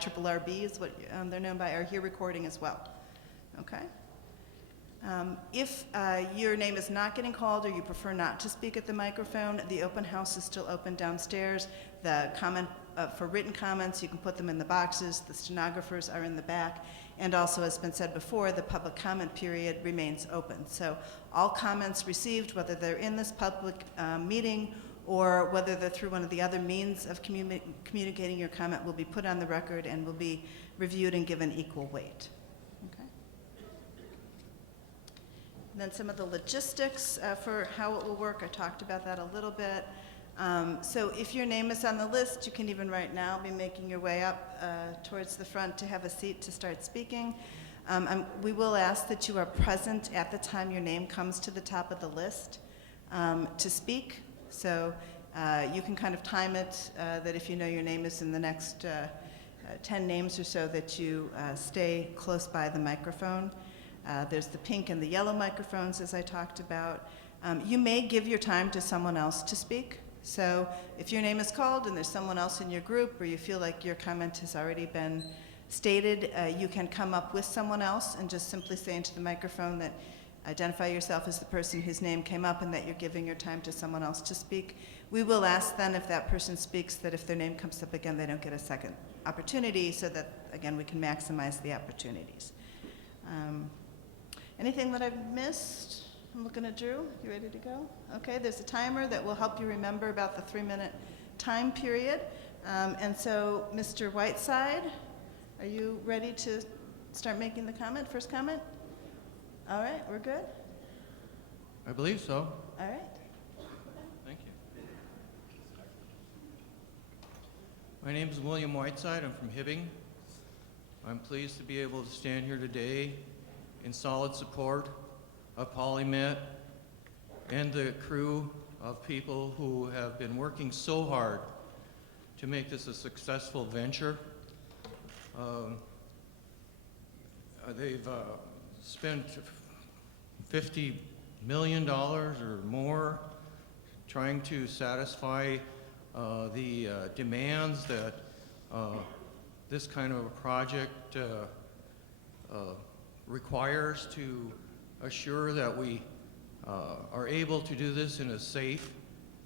Triple RB is what they're known by, are here recording as well. Okay? If your name is not getting called or you prefer not to speak at the microphone, the open house is still open downstairs. The comment for written comments, you can put them in the boxes. The stenographers are in the back. And also, as has been said before, the public comment period remains open. So all comments received, whether they're in this public meeting or whether they're through one of the other means of communicating your comment, will be put on the record and will be reviewed and given equal weight. Okay. And then some of the logistics for how it will work, I talked about that a little bit. So if your name is on the list, you can even right now be making your way up towards the front to have a seat to start speaking. We will ask that you are present at the time your name comes to the top of the list to speak. So you can kind of time it that if you know your name is in the next 10 names or so, that you stay close by the microphone. There's the pink and the yellow microphones, as I talked about. You may give your time to someone else to speak. So if your name is called and there's someone else in your group, or you feel like your comment has already been stated, you can come up with someone else and just simply say into the microphone that identify yourself as the person whose name came up and that you're giving your time to someone else to speak. We will ask then, if that person speaks, that if their name comes up again, they don't get a second opportunity, so that, again, we can maximize the opportunities. Anything that I've missed? I'm looking at Drew. You ready to go? Okay, there's a timer that will help you remember about the 3-minute time period. And so, Mr. Whiteside, are you ready to start making the comment, first comment? All right, we're good? I believe so. All right. Thank you. My name is William Whiteside. I'm from Hibbing. I'm pleased to be able to stand here today in solid support of PolyMet and the crew of people who have been working so hard to make this a successful venture. They've spent $50 million or more trying to satisfy the demands that this kind of a project requires to assure that we are able to do this in a safe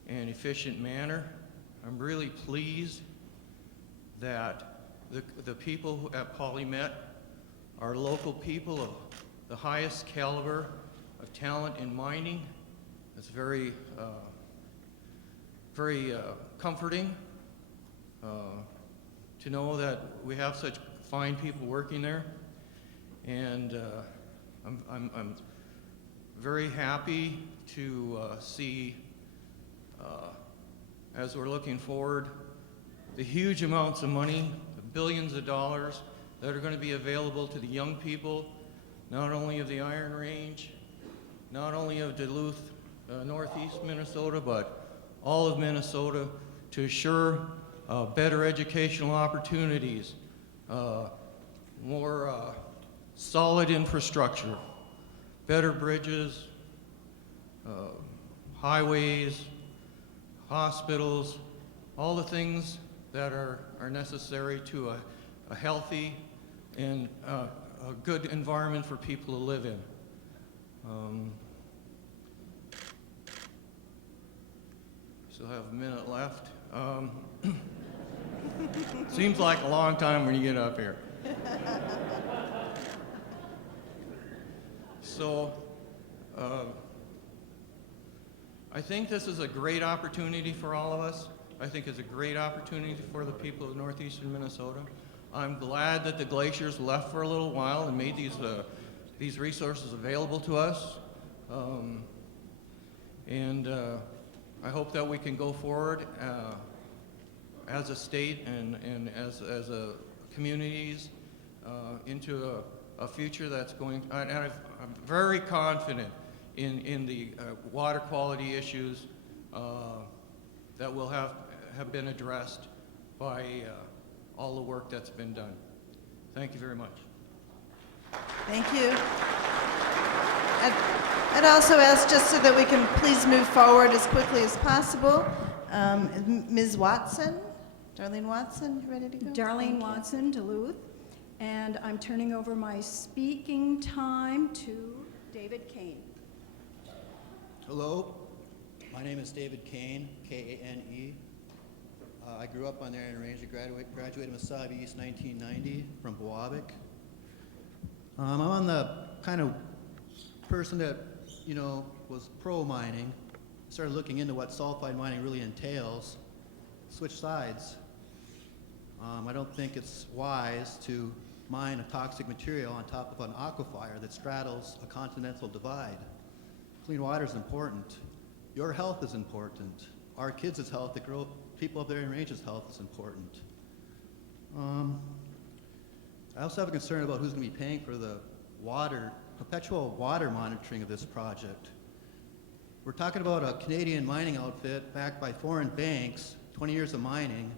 and efficient manner. I'm really pleased that the people at PolyMet are local people of the highest caliber of talent in mining. It's very comforting to know that we have such fine people working there. And I'm very happy to see, as we're looking forward, the huge amounts of money, the billions of dollars that are going to be available to the young people, not only of the Iron Range, not only of Duluth, northeast Minnesota, but all of Minnesota, to assure better educational opportunities, more solid infrastructure, better bridges, highways, hospitals, all the things that are necessary to a healthy and a good environment for people to live in. Still have a minute left. Seems like a long time when you get up here. So, I think this is a great opportunity for all of us. I think it's a great opportunity for the people of northeastern Minnesota. I'm glad that the glaciers left for a little while and made these resources available to us. I hope that we can go forward as a state and as a communities into a future that's going. And I'm very confident in the water quality issues that will have been addressed by all the work that's been done. Thank you very much. Thank you. I'd also ask, just so that we can please move forward as quickly as possible, Ms. Watson, Darlene Watson, you ready to go? Darlene Thank you. Watson, Duluth, and I'm turning over my speaking time to David Kane. Hello, my name is David Kane, K-A-N-E. I grew up on the Aryan Range. I graduated Mesabi East 1990 from Boavic. I'm on the kind of person that, was pro-mining. Started looking into what sulfide mining really entails. Switch sides. I don't think it's wise to mine a toxic material on top of an aquifer that straddles a continental divide. Clean water is important. Your health is important. Our kids' health, the people up there in Range's health is important. I also have a concern about who's going to be paying for the perpetual water monitoring of this project. We're talking about a Canadian mining outfit backed by foreign banks, 20 years of mining,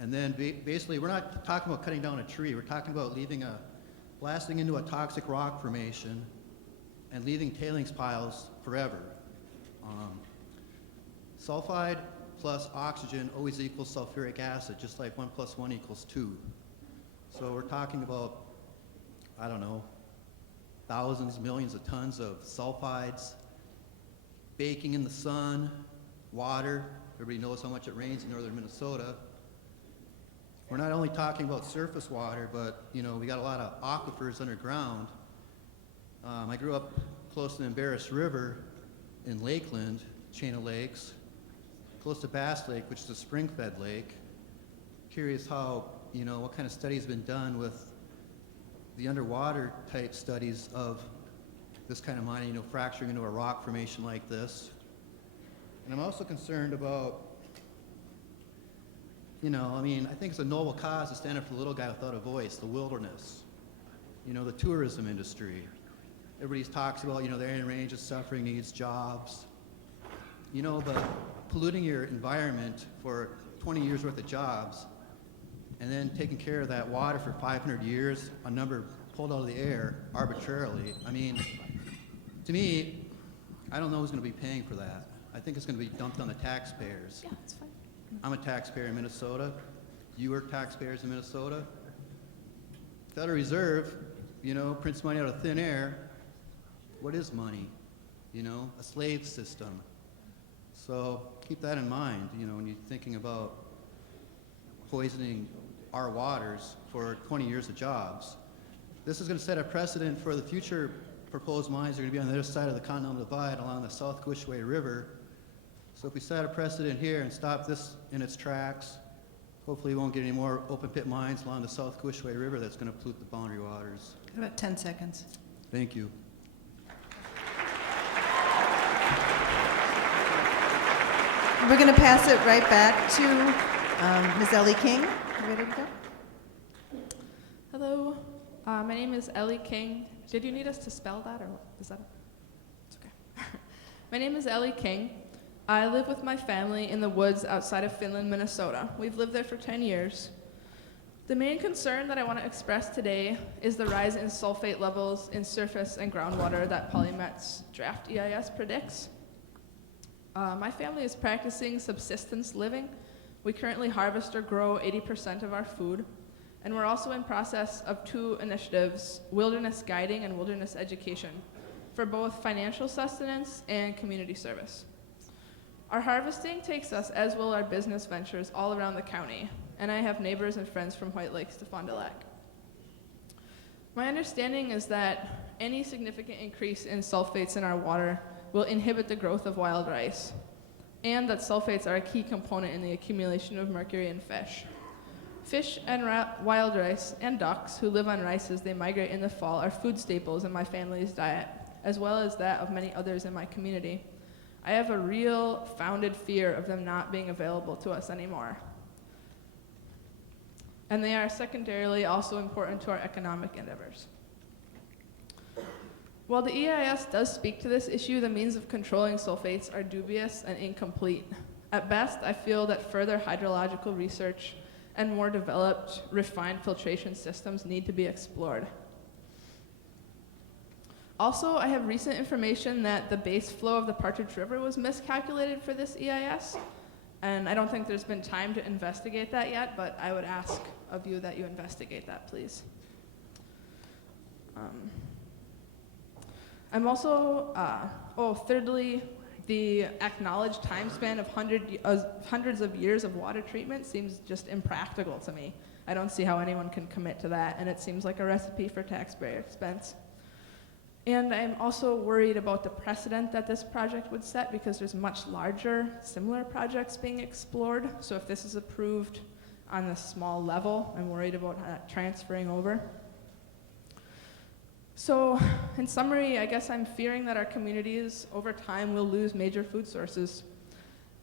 and then basically we're not talking about cutting down a tree. We're talking about blasting into a toxic rock formation and leaving tailings piles forever. Sulfide plus oxygen always equals sulfuric acid, just like 1 + 1 = 2. So we're talking about, I don't know, thousands, millions of tons of sulfides, baking in the sun, water. Everybody knows how much it rains in northern Minnesota. We're not only talking about surface water, but we got a lot of aquifers underground. I grew up close to the Embarrass River in Lakeland, chain of lakes, close to Bass Lake, which is a spring-fed lake. Curious how, what kind of studies have been done with the underwater type studies of this kind of mining, fracturing into a rock formation like this. And I'm also concerned about, I think it's a noble cause to stand up for the little guy without a voice, the wilderness, the tourism industry. Everybody talks about, the Aryan Range is suffering, needs jobs. The polluting your environment for 20 years worth of jobs and then taking care of that water for 500 years, a number pulled out of the air arbitrarily. To me, I don't know who's going to be paying for that. I think it's going to be dumped on the taxpayers. Yeah, that's fine. I'm a taxpayer in Minnesota. You are taxpayers in Minnesota. Federal Reserve, prints money out of thin air. What is money? A slave system. So keep that in mind, when you're thinking about poisoning our waters for 20 years of jobs. This is going to set a precedent for the future proposed mines that are going to be on the other side of the Continental Divide along the South Quishway River. So if we set a precedent here and stop this in its tracks, hopefully we won't get any more open pit mines along the South Quishway River that's going to pollute the boundary waters. Got about 10 seconds. Thank you. We're going to pass it right back to Ms. Ellie King. You ready to go? Hello, my name is Ellie King. Did you need us to spell that, or is that? It's okay. My name is Ellie King. I live with my family in the woods outside of Finland, Minnesota. We've lived there for 10 years. The main concern that I want to express today is the rise in sulfate levels in surface and groundwater that Polymet's draft EIS predicts. My family is practicing subsistence living. We currently harvest or grow 80% of our food, and we're also in process of 2 initiatives, wilderness guiding and wilderness education, for both financial sustenance and community service. Our harvesting takes us, as will our business ventures, all around the county, and I have neighbors and friends from White Lakes to Fond du Lac. My understanding is that any significant increase in sulfates in our water will inhibit the growth of wild rice, and that sulfates are a key component in the accumulation of mercury in fish. Fish and wild rice and ducks who live on rice as they migrate in the fall are food staples in my family's diet, as well as that of many others in my community. I have a real founded fear of them not being available to us anymore. And they are secondarily also important to our economic endeavors. While the EIS does speak to this issue, the means of controlling sulfates are dubious and incomplete. At best, I feel that further hydrological research and more developed, refined filtration systems need to be explored. Also, I have recent information that the base flow of the Partridge River was miscalculated for this EIS, And I don't think there's been time to investigate that yet, but I would ask of you that you investigate that, please. I'm also, thirdly, the acknowledged time span of hundreds of years of water treatment seems just impractical to me. I don't see how anyone can commit to that, and it seems like a recipe for taxpayer expense. And I'm also worried about the precedent that this project would set, because there's much larger, similar projects being explored. So if this is approved on this small level, I'm worried about transferring over. So, in summary, I guess I'm fearing that our communities over time will lose major food sources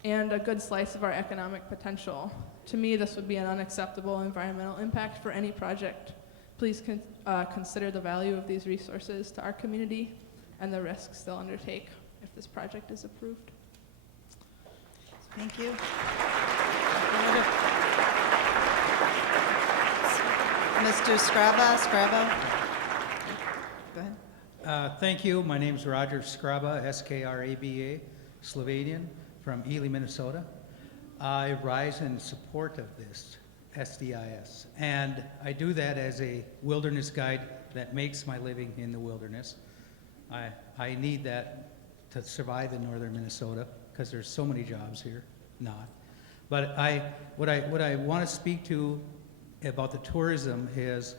and a good slice of our economic potential. To me, this would be an unacceptable environmental impact for any project. Please consider the value of these resources to our community and the risks they'll undertake if this project is approved. Thank you. Mr. Scraba? Go ahead. Thank you. My name is Roger Skraba, S-K-R-A-B-A, Slovenian, from Ely, Minnesota. I rise in support of this SDIS, and I do that as a wilderness guide that makes my living in the wilderness. I need that to survive in northern Minnesota because there's so many jobs here. Not. But what I want to speak to about the tourism is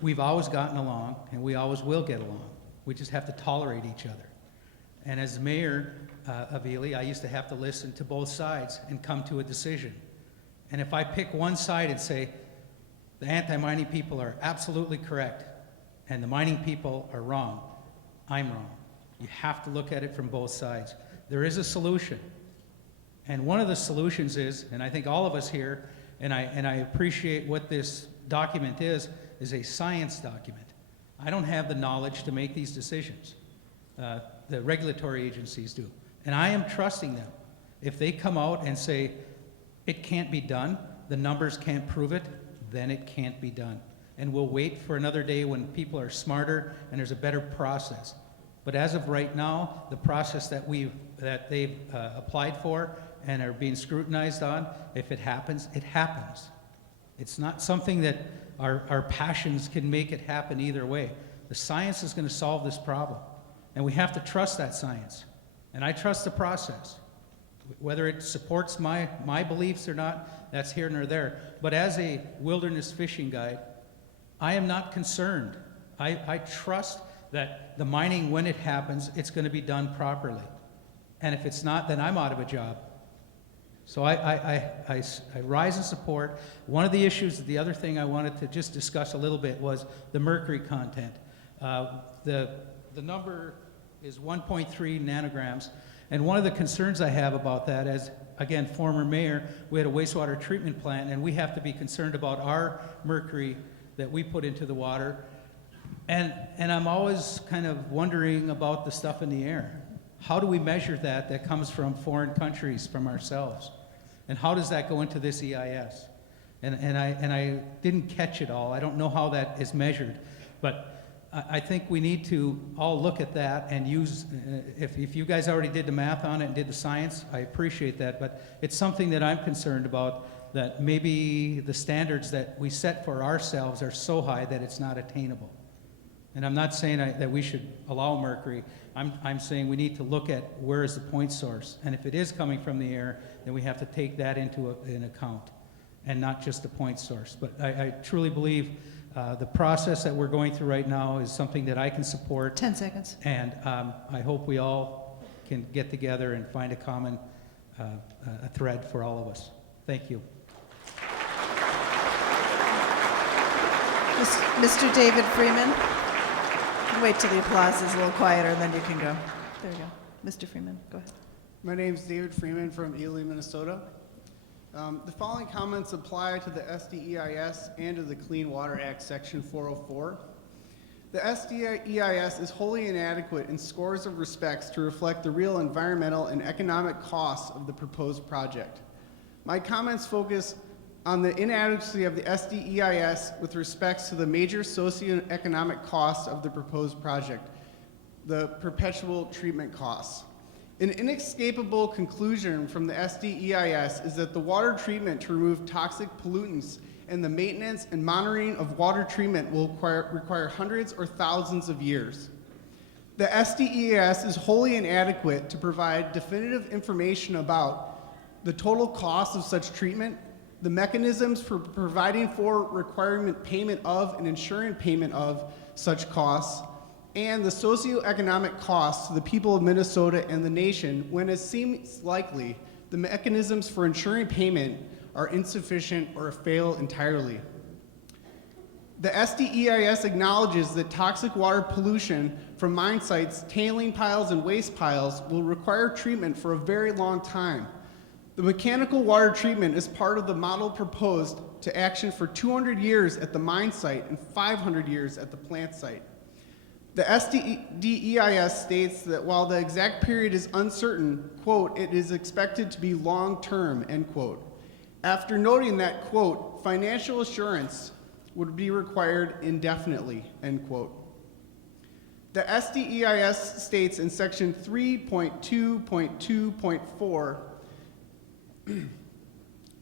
we've always gotten along and we always will get along. We just have to tolerate each other. And as mayor of Ely, I used to have to listen to both sides and come to a decision. And if I pick one side and say the anti-mining people are absolutely correct and the mining people are wrong, I'm wrong. You have to look at it from both sides. There is a solution. And one of the solutions is, and I think all of us here, and I appreciate what this document is a science document. I don't have the knowledge to make these decisions. The regulatory agencies do. And I am trusting them. If they come out and say, it can't be done, the numbers can't prove it, then it can't be done. And we'll wait for another day when people are smarter and there's a better process. But as of right now, the process that they've applied for and are being scrutinized on, if it happens, it happens. It's not something that our passions can make it happen either way. The science is going to solve this problem. And we have to trust that science. And I trust the process. Whether it supports my beliefs or not, that's here nor there. But as a wilderness fishing guide, I am not concerned. I trust that the mining, when it happens, it's going to be done properly. And if it's not, then I'm out of a job. So I rise in support. One of the issues, the other thing I wanted to just discuss a little bit was the mercury content. The number is 1.3 nanograms. And one of the concerns I have about that, as, again, former mayor, we had a wastewater treatment plant, and we have to be concerned about our mercury that we put into the water. And I'm always kind of wondering about the stuff in the air. How do we measure that comes from foreign countries, from ourselves? And how does that go into this EIS? And I didn't catch it all. I don't know how that is measured. But I think we need to all look at that and use, if you guys already did the math on it and did the science, I appreciate that, but it's something that I'm concerned about, that maybe the standards that we set for ourselves are so high that it's not attainable. And I'm not saying that we should allow mercury. I'm saying we need to look at where is the point source. And if it is coming from the air, then we have to take that into an account and not just the point source. But I truly believe the process that we're going through right now is something that I can support. 10 seconds. And I hope we all can get together and find a common a thread for all of us. Thank you. Mr. David Freeman. Wait till the applause is a little quieter, and then you can go. There you go. Mr. Freeman, go ahead. My name is David Freeman from Ely, Minnesota. The following comments apply to the SDEIS and to the Clean Water Act, Section 404. The SDEIS is wholly inadequate in scores of respects to reflect the real environmental and economic costs of the proposed project. My comments focus on the inadequacy of the SDEIS with respects to the major socioeconomic costs of the proposed project, the perpetual treatment costs. An inescapable conclusion from the SDEIS is that the water treatment to remove toxic pollutants and the maintenance and monitoring of water treatment will require hundreds or thousands of years. The SDEIS is wholly inadequate to provide definitive information about the total cost of such treatment, the mechanisms for providing for requiring payment of and ensuring payment of such costs, and the socioeconomic costs to the people of Minnesota and the nation when it seems likely the mechanisms for ensuring payment are insufficient or fail entirely. The SDEIS acknowledges that toxic water pollution from mine sites, tailing piles, and waste piles will require treatment for a very long time. The mechanical water treatment is part of the model proposed to action for 200 years at the mine site and 500 years at the plant site. The SDEIS states that while the exact period is uncertain, quote, it is expected to be long-term, end quote. After noting that, quote, financial assurance would be required indefinitely, end quote. The SDEIS states in section 3.2.2.4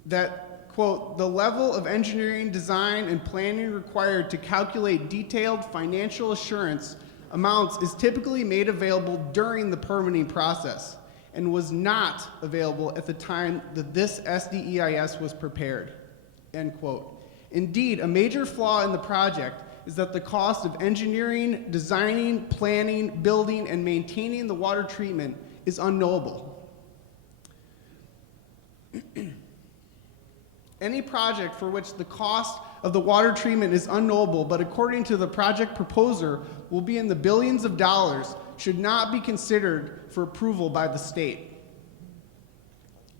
that, quote, the level of engineering, design, and planning required to calculate detailed financial assurance amounts is typically made available during the permitting process and was not available at the time that this SDEIS was prepared, end quote. Indeed, a major flaw in the project is that the cost of engineering, designing, planning, building, and maintaining the water treatment is unknowable. Any project for which the cost of the water treatment is unknowable, but according to the project proposer will be in the billions of dollars, should not be considered for approval by the state.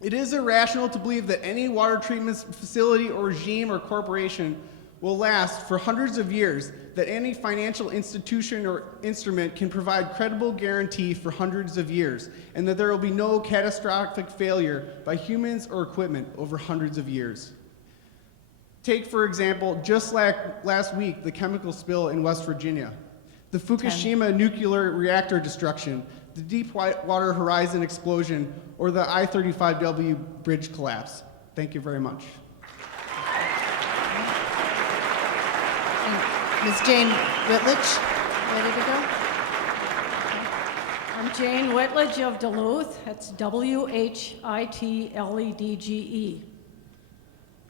It is irrational to believe that any water treatment facility or regime or corporation will last for hundreds of years, that any financial institution or instrument can provide credible guarantee for hundreds of years, and that there will be no catastrophic failure by humans or equipment over hundreds of years. Take, for example, just like last week, the chemical spill in West Virginia, the Fukushima nuclear reactor destruction, the Deepwater Horizon explosion, or the I-35W bridge collapse. Thank you very much. Ms. Jane Whitledge, ready to go? I'm Jane Whitledge of Duluth. That's Whitledge.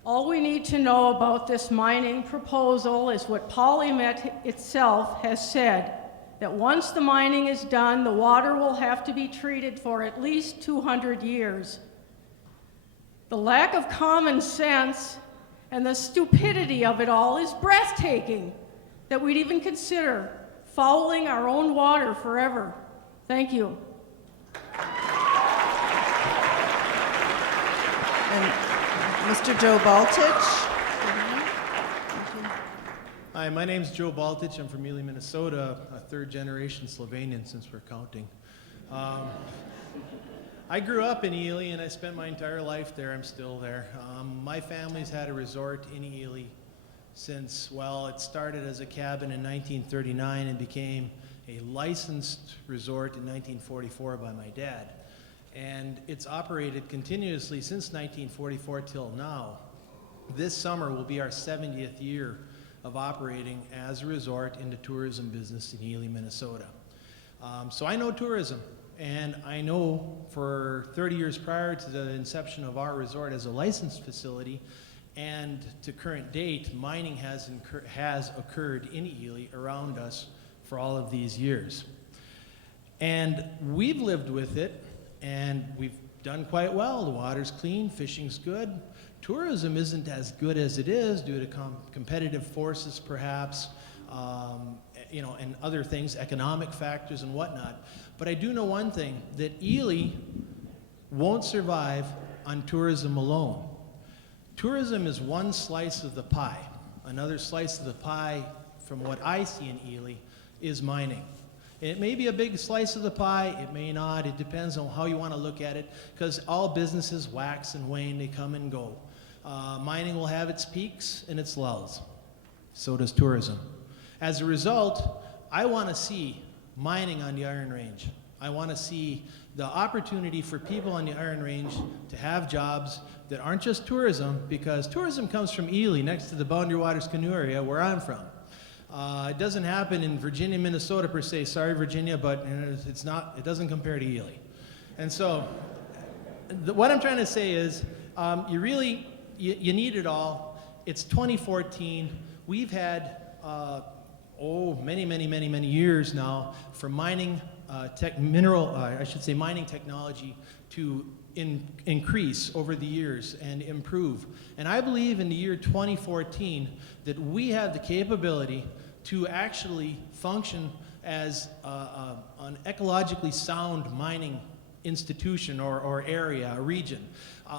All we need to know about this mining proposal is what PolyMet itself has said, that once the mining is done, the water will have to be treated for at least 200 years. The lack of common sense and the stupidity of it all is breathtaking, that we'd even consider fouling our own water forever. Thank you. And Mr. Joe Baltich. Hi, my name's Joe Baltich. I'm from Ely, Minnesota, a third-generation Slovenian since we're counting. I grew up in Ely, and I spent my entire life there. I'm still there. My family's had a resort in Ely since, well, it started as a cabin in 1939 and became a licensed resort in 1944 by my dad. And it's operated continuously since 1944 till now. This summer will be our 70th year of operating as a resort in the tourism business in Ely, Minnesota. So I know tourism, and I know for 30 years prior to the inception of our resort as a licensed facility and to current date, mining has occurred in Ely around us for all of these years. And we've lived with it, and we've done quite well. The water's clean, fishing's good. Tourism isn't as good as it is due to competitive forces, perhaps, and other things, economic factors and whatnot. But I do know one thing, that Ely won't survive on tourism alone. Tourism is one slice of the pie. Another slice of the pie, from what I see in Ely, is mining. It may be a big slice of the pie, it may not, it depends on how you want to look at it, because all businesses wax and wane, they come and go. Mining will have its peaks and its lulls. So does tourism. As a result, I want to see mining on the Iron Range. I want to see the opportunity for people on the Iron Range to have jobs that aren't just tourism, because tourism comes from Ely, next to the Boundary Waters Canoe area, where I'm from. It doesn't happen in Virginia, Minnesota per se. Sorry, Virginia, but it's not. It doesn't compare to Ely. And so, what I'm trying to say is, you need it all. It's 2014. We've had many years now for mining mining technology to increase over the years and improve. And I believe in the year 2014 that we have the capability to actually function as an ecologically sound mining institution or area, a region.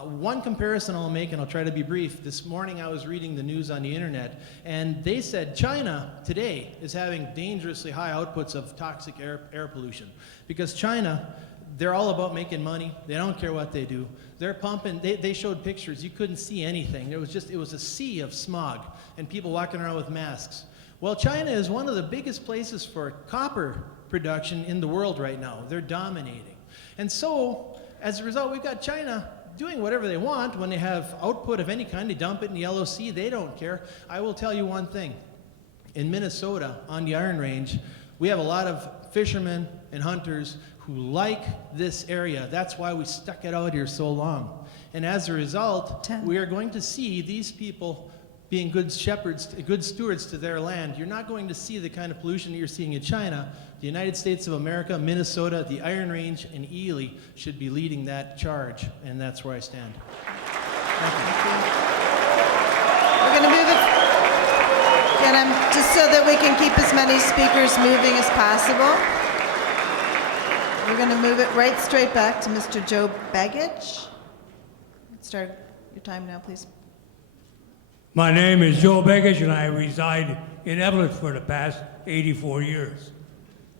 One comparison I'll make, and I'll try to be brief. This morning I was reading the news on the internet, and they said China today is having dangerously high outputs of toxic air pollution. Because China, they're all about making money. They don't care what they do. They're pumping, they showed pictures. You couldn't see anything. It was a sea of smog and people walking around with masks. Well, China is one of the biggest places for copper production in the world right now. They're dominating. And so, as a result, we've got China doing whatever they want. When they have output of any kind, they dump it in the Yellow Sea. They don't care. I will tell you one thing. In Minnesota, on the Iron Range, we have a lot of fishermen and hunters who like this area. That's why we stuck it out here so long. And as a result, we are going to see these people being good shepherds, good stewards to their land. You're not going to see the kind of pollution that you're seeing in China. The United States of America, Minnesota, the Iron Range, and Ely should be leading that charge, and that's where I stand. Thank you. We're going to move it, again, just so that we can keep as many speakers moving as possible. We're going to move it right straight back to Mr. Joe Baggage. Start your time now, please. My name is Joe Baggage, and I reside in Evelyn for the past 84 years.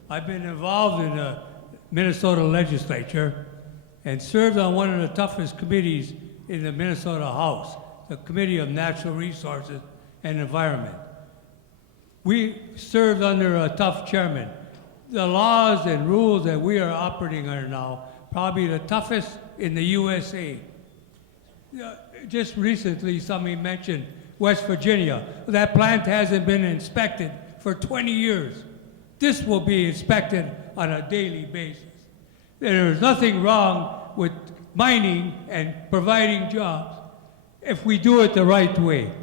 I've been involved in the Minnesota legislature and served on one of the toughest committees in the Minnesota House, the Committee of Natural Resources and Environment. We served under a tough chairman. The laws and rules that we are operating under now, probably the toughest in the USA. Just recently, somebody mentioned West Virginia. That plant hasn't been inspected for 20 years. This will be inspected on a daily basis. There is nothing wrong with mining and providing jobs if we do it the right way.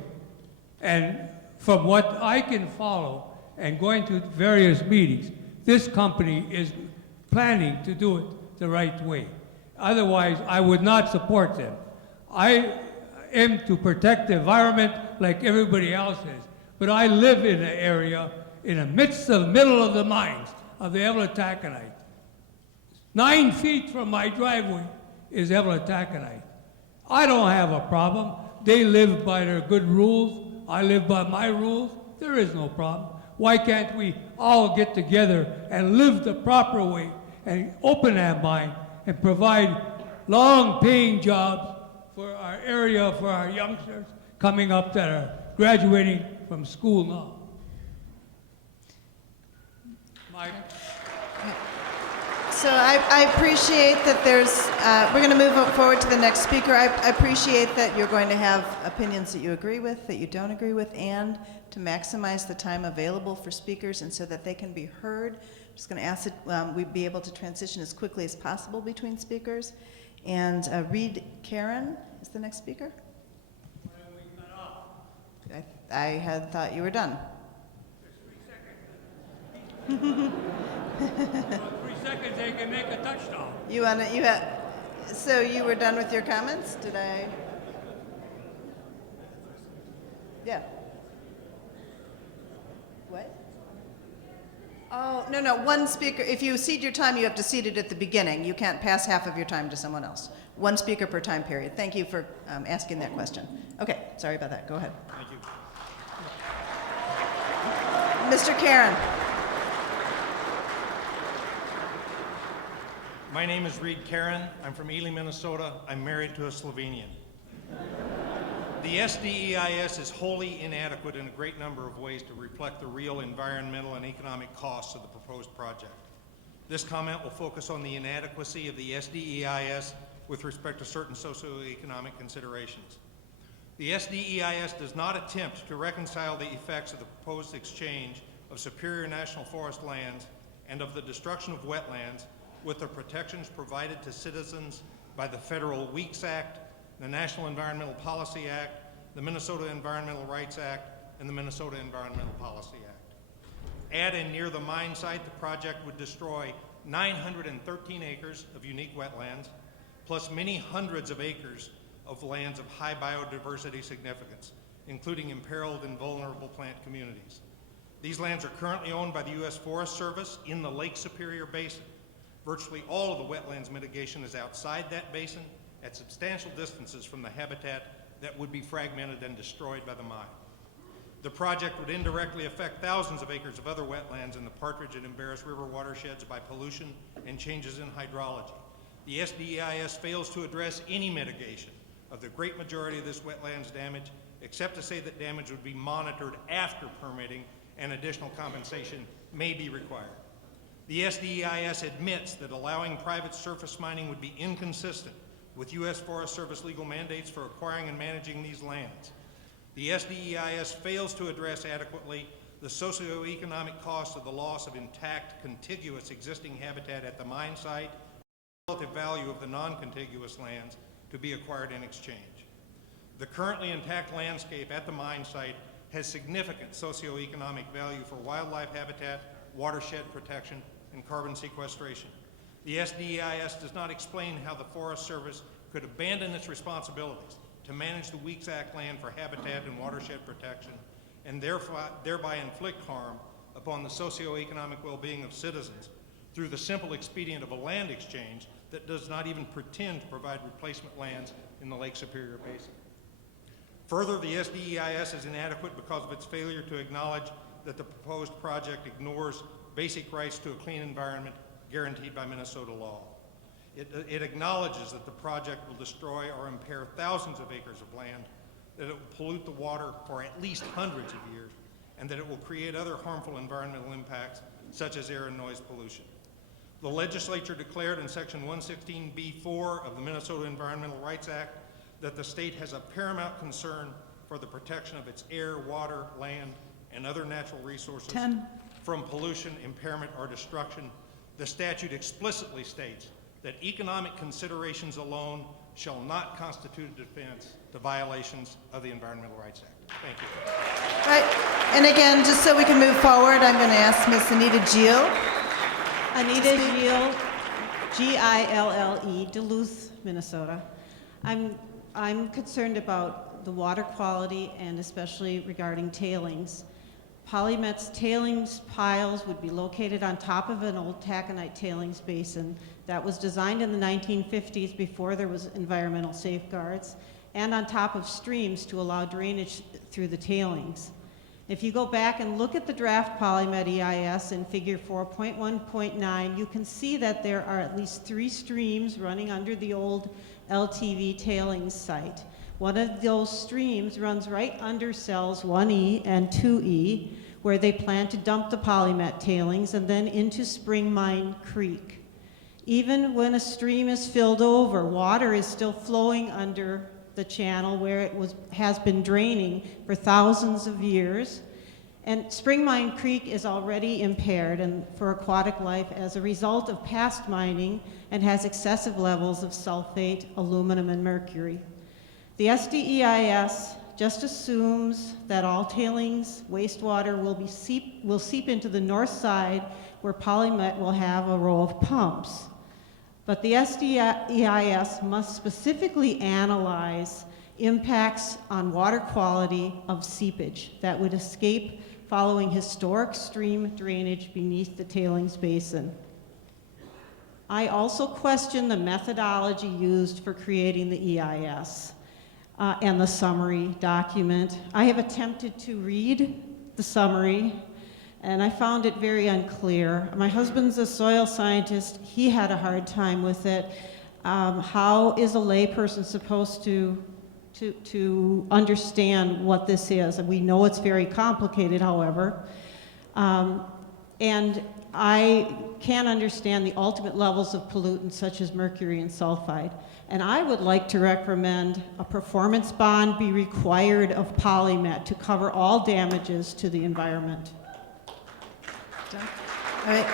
And from what I can follow and going to various meetings, this company is planning to do it the right way. Otherwise, I would not support them. I aim to protect the environment like everybody else is, but I live in an area in the middle of the mines of the Evelyn-Taconite. 9 feet from my driveway is Evelyn-Taconite. I don't have a problem. They live by their good rules. I live by my rules. There is no problem. Why can't we all get together and live the proper way and open that mine and provide long-paying jobs for our area, for our youngsters coming up that are graduating from school now? So I appreciate that we're going to move forward to the next speaker. I appreciate that you're going to have opinions that you agree with, that you don't agree with, and to maximize the time available for speakers and so that they can be heard. I'm just going to ask that we be able to transition as quickly as possible between speakers. And Reed Karen is the next speaker. I had thought you were done. 3 seconds. 3 seconds, they can make a touchdown. So you were done with your comments? Did I? Yeah. What? Oh, no, one speaker. If you cede your time, you have to cede it at the beginning. You can't pass half of your time to someone else. One speaker per time period. Thank you for asking that question. Okay, sorry about that. Go ahead. Thank you. Mr. Karen. My name is Reed Karen. I'm from Ely, Minnesota. I'm married to a Slovenian. The SDEIS is wholly inadequate in a great number of ways to reflect the real environmental and economic costs of the proposed project. This comment will focus on the inadequacy of the SDEIS with respect to certain socioeconomic considerations. The SDEIS does not attempt to reconcile the effects of the proposed exchange of superior national forest lands and of the destruction of wetlands with the protections provided to citizens by the Federal Weeks Act, the National Environmental Policy Act, the Minnesota Environmental Rights Act, and the Minnesota Environmental Policy Act. At and near the mine site, the project would destroy 913 acres of unique wetlands, plus many hundreds of acres of lands of high biodiversity significance, including imperiled and vulnerable plant communities. These lands are currently owned by the U.S. Forest Service in the Lake Superior Basin. Virtually all of the wetlands mitigation is outside that basin at substantial distances from the habitat that would be fragmented and destroyed by the mine. The project would indirectly affect thousands of acres of other wetlands in the Partridge and Embarrass River watersheds by pollution and changes in hydrology. The SDEIS fails to address any mitigation of the great majority of this wetlands damage, except to say that damage would be monitored after permitting and additional compensation may be required. The SDEIS admits that allowing private surface mining would be inconsistent with U.S. Forest Service legal mandates for acquiring and managing these lands. The SDEIS fails to address adequately the socioeconomic cost of the loss of intact, contiguous existing habitat at the mine site, the relative value of the non-contiguous lands to be acquired in exchange. The currently intact landscape at the mine site has significant socioeconomic value for wildlife habitat, watershed protection, and carbon sequestration. The SDEIS does not explain how the Forest Service could abandon its responsibilities to manage the Weeks Act land for habitat and watershed protection and thereby inflict harm upon the socioeconomic well-being of citizens through the simple expedient of a land exchange that does not even pretend to provide replacement lands in the Lake Superior Basin. Further, the SDEIS is inadequate because of its failure to acknowledge that the proposed project ignores basic rights to a clean environment guaranteed by Minnesota law. It acknowledges that the project will destroy or impair thousands of acres of land, that it will pollute the water for at least hundreds of years, and that it will create other harmful environmental impacts such as air and noise pollution. The legislature declared in Section 116B4 of the Minnesota Environmental Rights Act that the state has a paramount concern for the protection of its air, water, land, and other natural resources from pollution, impairment, or destruction. The statute explicitly states that economic considerations alone shall not constitute a defense to violations of the Environmental Rights Act. Thank you. Right. And again, just so we can move forward, I'm going to ask Ms. Anita Gille. Anita Gille, Gille, Duluth, Minnesota. I'm concerned about the water quality and especially regarding tailings. Polymet's tailings piles would be located on top of an old taconite tailings basin that was designed in the 1950s before there was environmental safeguards, and on top of streams to allow drainage through the tailings. If you go back and look at the draft Polymet EIS in figure 4.1.9, you can see that there are at least 3 streams running under the old LTV tailings site. One of those streams runs right under cells 1E and 2E, where they plan to dump the Polymet tailings, and then into Spring Mine Creek. Even when a stream is filled over, water is still flowing under the channel where it has been draining for thousands of years. And Spring Mine Creek is already impaired and for aquatic life as a result of past mining and has excessive levels of sulfate, aluminum, and mercury. The SDEIS just assumes that all tailings wastewater will seep into the north side where Polymet will have a row of pumps. But the SDEIS must specifically analyze impacts on water quality of seepage that would escape following historic stream drainage beneath the tailings basin. I also question the methodology used for creating the EIS and the summary document. I have attempted to read the summary, and I found it very unclear. My husband's a soil scientist. He had a hard time with it. How is a layperson supposed to understand what this is? And we know it's very complicated, however. And I can understand the ultimate levels of pollutants such as mercury and sulfide. And I would like to recommend a performance bond be required of Polymet to cover all damages to the environment. All right.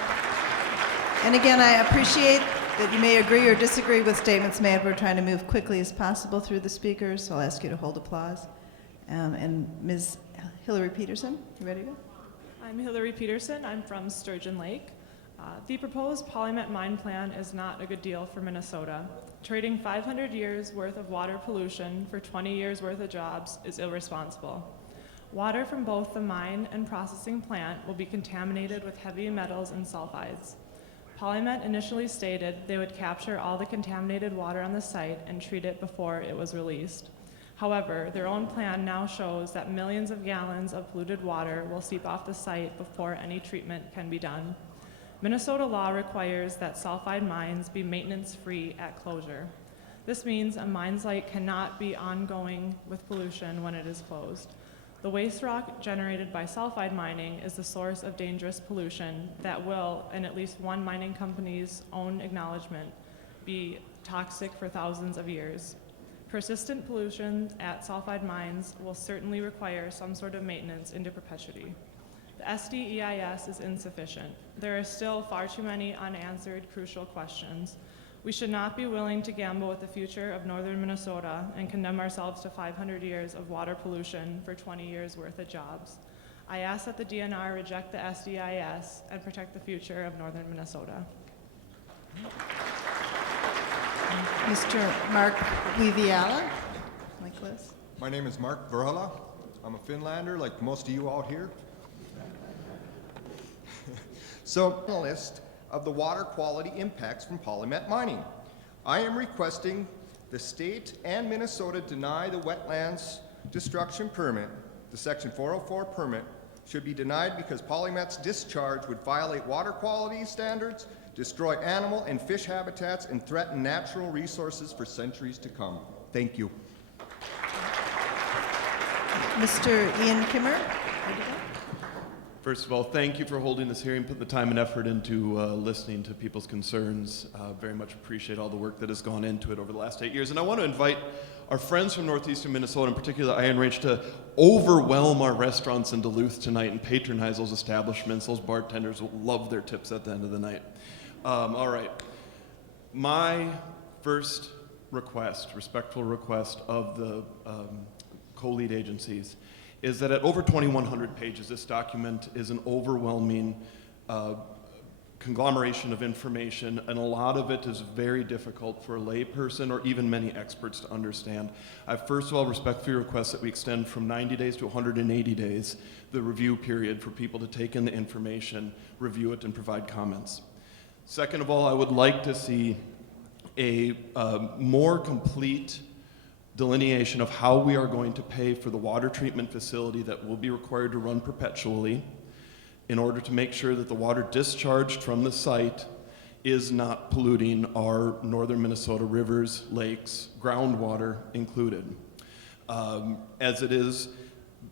And again, I appreciate that you may agree or disagree with statements made. We're trying to move quickly as possible through the speakers, so I'll ask you to hold applause. And Ms. Hillary Peterson, you ready to go? I'm Hillary Peterson. I'm from Sturgeon Lake. The proposed Polymet mine plan is not a good deal for Minnesota. Trading 500 years worth of water pollution for 20 years worth of jobs is irresponsible. Water from both the mine and processing plant will be contaminated with heavy metals and sulfides. Polymet initially stated they would capture all the contaminated water on the site and treat it before it was released. However, their own plan now shows that millions of gallons of polluted water will seep off the site before any treatment can be done. Minnesota law requires that sulfide mines be maintenance-free at closure. This means a mine site cannot be ongoing with pollution when it is closed. The waste rock generated by sulfide mining is the source of dangerous pollution that will, in at least one mining company's own acknowledgement, be toxic for thousands of years. Persistent pollution at sulfide mines will certainly require some sort of maintenance into perpetuity. The SDEIS is insufficient. There are still far too many unanswered crucial questions. We should not be willing to gamble with the future of northern Minnesota and condemn ourselves to 500 years of water pollution for 20 years worth of jobs. I ask that the DNR reject the SDEIS and protect the future of northern Minnesota. Mr. Mark Viviala, like this. My name is Mark Verhala. I'm a Finlander, like most of you out here. So, a list of the water quality impacts from Polymet mining. I am requesting the state and Minnesota deny the wetlands destruction permit. The Section 404 permit should be denied because Polymet's discharge would violate water quality standards, destroy animal and fish habitats, and threaten natural resources for centuries to come. Thank you. Mr. Ian Kimmer, ready to go? First of all, thank you for holding this hearing, put the time and effort into listening to people's concerns. Very much appreciate all the work that has gone into it over the last 8 years. And I want to invite our friends from northeastern Minnesota, in particular the Iron Range, to overwhelm our restaurants in Duluth tonight and patronize those establishments. Those bartenders will love their tips at the end of the night. All right. My first request, respectful request of the co-lead agencies, is that at over 2,100 pages, this document is an overwhelming conglomeration of information, and a lot of it is very difficult for a layperson or even many experts to understand. I first of all respectfully request that we extend from 90 days to 180 days the review period for people to take in the information, review it, and provide comments. Second of all, I would like to see a more complete delineation of how we are going to pay for the water treatment facility that will be required to run perpetually in order to make sure that the water discharged from the site is not polluting our northern Minnesota rivers, lakes, groundwater included. As it has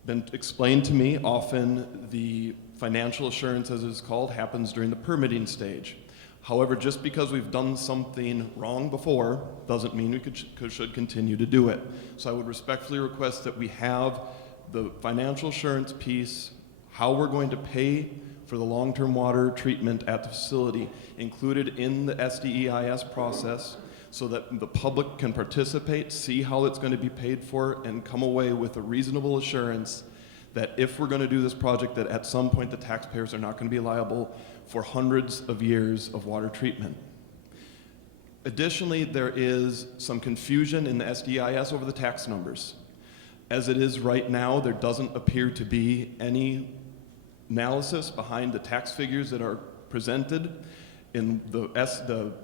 been explained to me, often the financial assurance, as it is called, happens during the permitting stage. However, just because we've done something wrong before doesn't mean we should continue to do it. So I would respectfully request that we have the financial assurance piece, how we're going to pay for the long-term water treatment at the facility included in the SDEIS process so that the public can participate, see how it's going to be paid for, and come away with a reasonable assurance that if we're going to do this project, that at some point the taxpayers are not going to be liable for hundreds of years of water treatment. Additionally, there is some confusion in the SDEIS over the tax numbers. As it is right now, there doesn't appear to be any analysis behind the tax figures that are presented. In the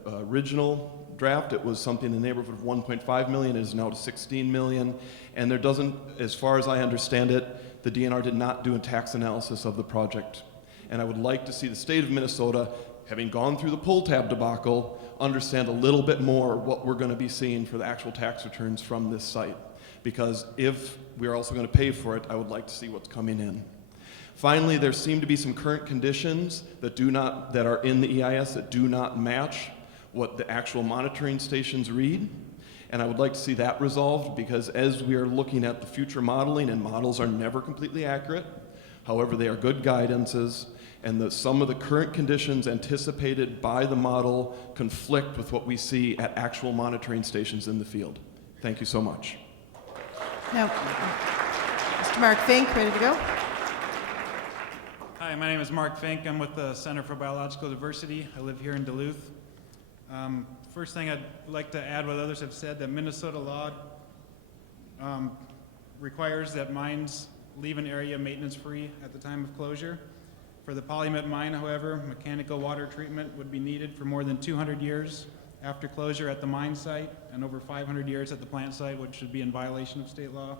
original draft, it was something in the neighborhood of 1.5 million. It is now to 16 million. And there doesn't, as far as I understand it, the DNR did not do a tax analysis of the project. And I would like to see the state of Minnesota, having gone through the pull tab debacle, understand a little bit more what we're going to be seeing for the actual tax returns from this site. Because if we are also going to pay for it, I would like to see what's coming in. Finally, there seem to be some current conditions that are in the EIS that do not match what the actual monitoring stations read. And I would like to see that resolved, because as we are looking at the future modeling, and models are never completely accurate, however, they are good guidances, and some of the current conditions anticipated by the model conflict with what we see at actual monitoring stations in the field. Thank you so much. Now, Mr. Mark Fink, ready to go? Hi, my name is Mark Fink. I'm with the Center for Biological Diversity. I live here in Duluth. First thing I'd like to add what others have said, that Minnesota law requires that mines leave an area maintenance-free at the time of closure. For the Polymet mine, however, mechanical water treatment would be needed for more than 200 years after closure at the mine site and over 500 years at the plant site, which would be in violation of state law.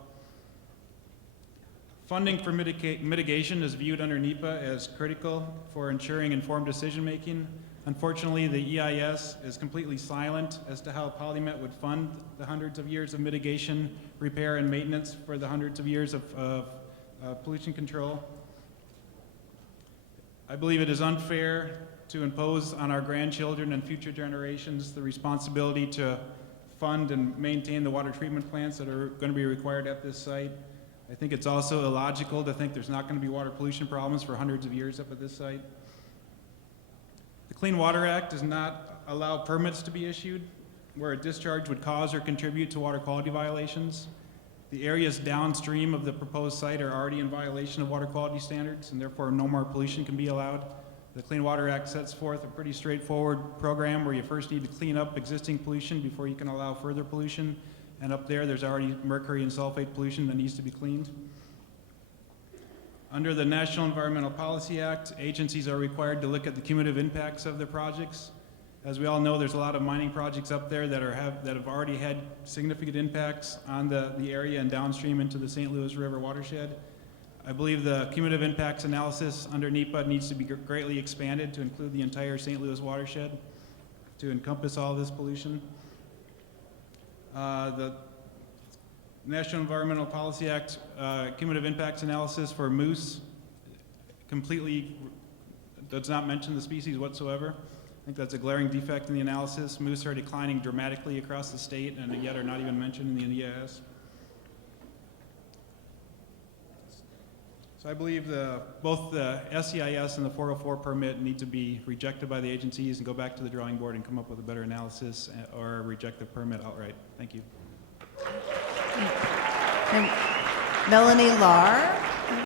Funding for mitigation is viewed under NEPA as critical for ensuring informed decision-making. Unfortunately, the EIS is completely silent as to how Polymet would fund the hundreds of years of mitigation, repair, and maintenance for the hundreds of years of pollution control. I believe it is unfair to impose on our grandchildren and future generations the responsibility to fund and maintain the water treatment plants that are going to be required at this site. I think it's also illogical to think there's not going to be water pollution problems for hundreds of years up at this site. The Clean Water Act does not allow permits to be issued where a discharge would cause or contribute to water quality violations. The areas downstream of the proposed site are already in violation of water quality standards, and therefore no more pollution can be allowed. The Clean Water Act sets forth a pretty straightforward program where you first need to clean up existing pollution before you can allow further pollution. And up there's already mercury and sulfate pollution that needs to be cleaned. Under the National Environmental Policy Act, agencies are required to look at the cumulative impacts of their projects. As we all know, there's a lot of mining projects up there that have already had significant impacts on the area and downstream into the St. Louis River watershed. I believe the cumulative impacts analysis under NEPA needs to be greatly expanded to include the entire St. Louis watershed to encompass all this pollution. The National Environmental Policy Act cumulative impacts analysis for moose completely does not mention the species whatsoever. I think that's a glaring defect in the analysis. Moose are declining dramatically across the state and yet are not even mentioned in the EIS. So I believe both the SEIS and the 404 permit need to be rejected by the agencies and go back to the drawing board and come up with a better analysis or reject the permit outright. Thank you. And Melanie Lahr.